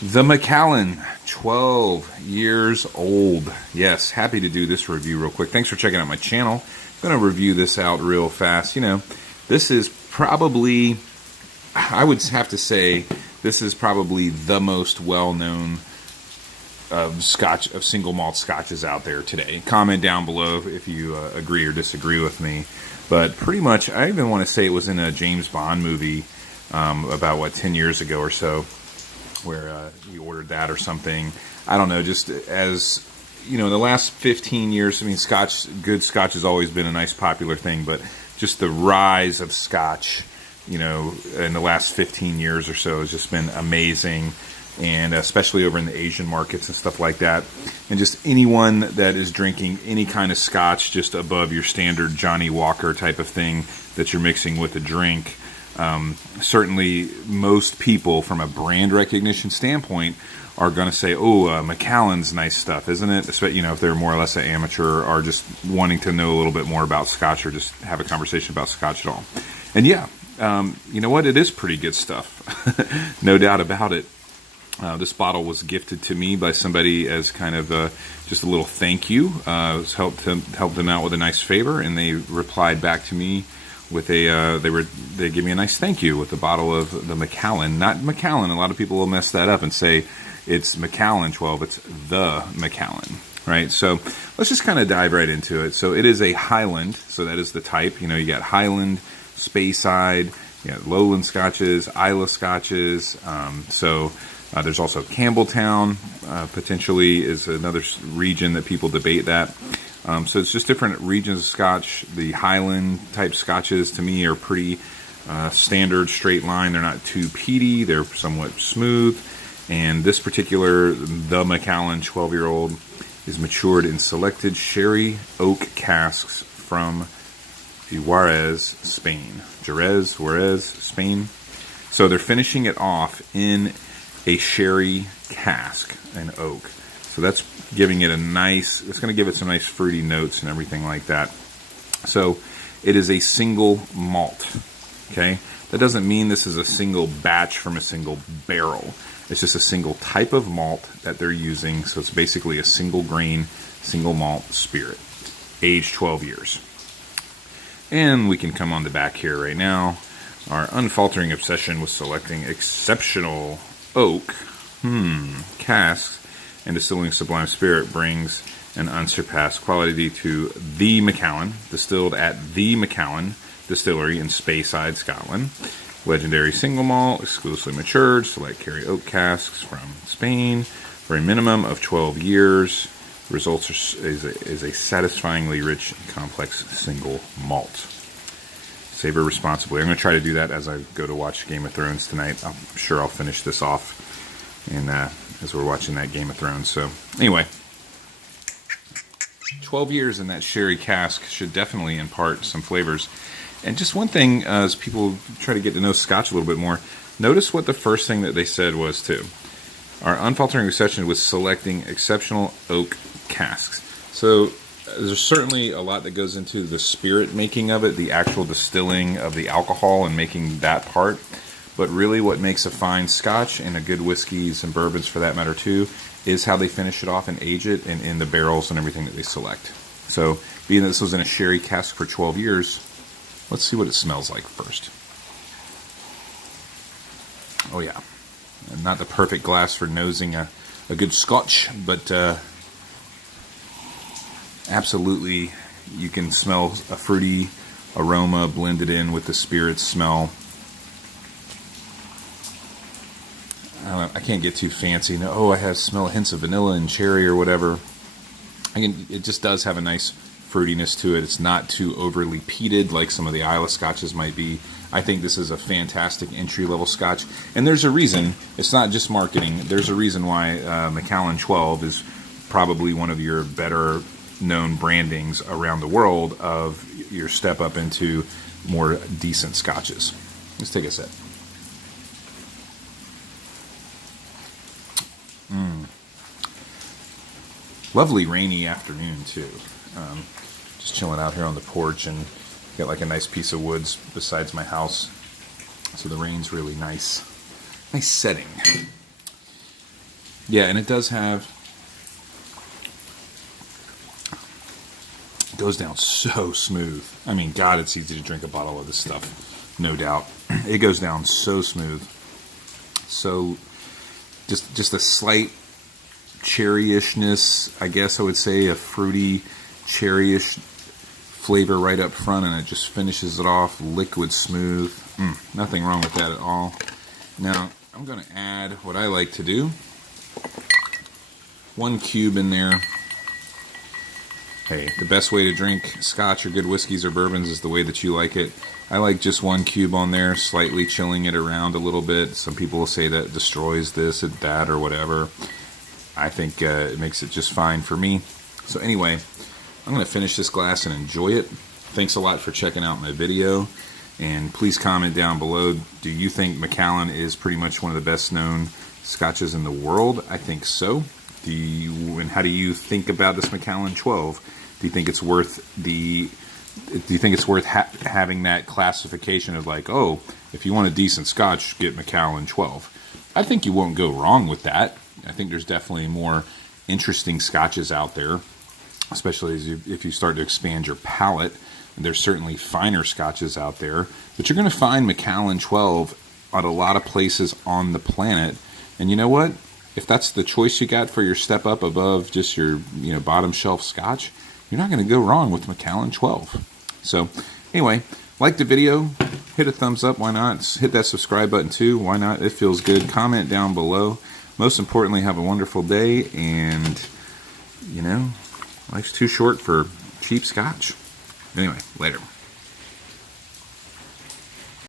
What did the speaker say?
The Macallan, 12 years old. Yes, happy to do this review real quick. Thanks for checking out my channel. I'm going to review this out real fast. You know, this is probably, I would have to say, this is probably the most well-known of single malt scotches out there today. Comment down below if you agree or disagree with me. But pretty much, I even want to say it was in a James Bond movie about, 10 years ago or so, where you ordered that or something. I don't know, just as, you know, the last 15 years, I mean, good Scotch has always been a nice popular thing, but just the rise of Scotch, you know, in the last 15 years or so has just been amazing, and especially over in the Asian markets and stuff like that. And just anyone that is drinking any kind of Scotch just above your standard Johnny Walker type of thing that you're mixing with a drink, certainly most people from a brand recognition standpoint are going to say, oh, Macallan's nice stuff, isn't it? Especially, you know, if they're more or less an amateur or just wanting to know a little bit more about Scotch or just have a conversation about Scotch at all. And yeah, you know what? It is pretty good stuff. No doubt about it. This bottle was gifted to me by somebody as kind of just a little thank you. It helped them out with a nice favor, and they replied back to me with a they gave me a nice thank you with a bottle of the Macallan, not Macallan. A lot of people will mess that up and say it's Macallan 12. It's the Macallan, right? So let's just kind of dive right into it. So it is a Highland, so that is the type. You know, you got Highland, Speyside, you got Lowland Scotches, Islay Scotches. There's also Campbelltown, potentially is another region that people debate that. So it's just different regions of Scotch. The Highland type Scotches to me are pretty standard, straight line. They're not too peaty. They're somewhat smooth. And this particular, the Macallan 12-year-old, is matured in selected sherry oak casks from Juarez, Spain. Juarez, Spain. So they're finishing it off in a sherry cask, an oak. So that's giving it it's going to give it some nice fruity notes and everything like that. So it is a single malt, okay? That doesn't mean this is a single batch from a single barrel. It's just a single type of malt that they're using. So it's basically a single grain, single malt spirit, aged 12 years. And we can come on the back here right now. Our unfaltering obsession with selecting exceptional oak casks and distilling sublime spirit brings an unsurpassed quality to the Macallan, distilled at the Macallan Distillery in Speyside, Scotland. Legendary single malt, exclusively matured, select carry oak casks from Spain for a minimum of 12 years. Results is a satisfyingly rich and complex single malt. Savor responsibly. I'm going to try to do that as I go to watch Game of Thrones tonight. I'm sure I'll finish this off and as we're watching that Game of Thrones. So anyway, 12 years in that sherry cask should definitely impart some flavors. And just one thing, as people try to get to know Scotch a little bit more, notice what the first thing that they said was too. Our unfaltering obsession with selecting exceptional oak casks. So there's certainly a lot that goes into the spirit making of it, the actual distilling of the alcohol and making that part. But really what makes a fine Scotch and a good whiskeys and bourbons for that matter too is how they finish it off and age it and in the barrels and everything that they select. So being that this was in a sherry cask for 12 years, let's see what it smells like first. Oh yeah, not the perfect glass for nosing a good Scotch, but absolutely you can smell a fruity aroma blended in with the spirit smell. I can't get too fancy. No, I smell hints of vanilla and cherry or whatever. It just does have a nice fruitiness to it. It's not too overly peated like some of the Islay Scotches might be. I think this is a fantastic entry-level Scotch. And there's a reason. It's not just marketing. There's a reason why Macallan 12 is probably one of your better known brandings around the world of your step up into more decent Scotches. Let's take a sip. Lovely rainy afternoon too. Just chilling out here on the porch and got like a nice piece of woods besides my house. So the rain's really nice. Nice setting. Yeah, and it does have, it goes down so smooth. I mean, God, it's easy to drink a bottle of this stuff, no doubt. It goes down so smooth. So just a slight cherryishness, I guess I would say, a fruity cherryish flavor right up front, and it just finishes it off liquid smooth. Nothing wrong with that at all. Now I'm going to add what I like to do. 1 cube in there. Hey, the best way to drink scotch or good whiskeys or bourbons is the way that you like it. I like just 1 cube on there, slightly chilling it around a little bit. Some people will say that destroys this or that or whatever. I think it makes it just fine for me. So anyway, I'm going to finish this glass and enjoy it. Thanks a lot for checking out my video. And please comment down below, do you think Macallan is pretty much one of the best known scotches in the world? I think so. And how do you think about this Macallan 12? Do you think it's worth having that classification of like, oh, if you want a decent scotch, get Macallan 12? I think you won't go wrong with that. I think there's definitely more interesting scotches out there, especially if you start to expand your palate. There's certainly finer scotches out there, but you're going to find Macallan 12 at a lot of places on the planet. And you know what? If that's the choice you got for your step up above just your bottom shelf scotch, you're not going to go wrong with Macallan 12. So anyway, like the video, hit a thumbs up. Why not? Hit that subscribe button too. Why not? It feels good. Comment down below. Most importantly, have a wonderful day. And life's too short for cheap scotch. Anyway, later.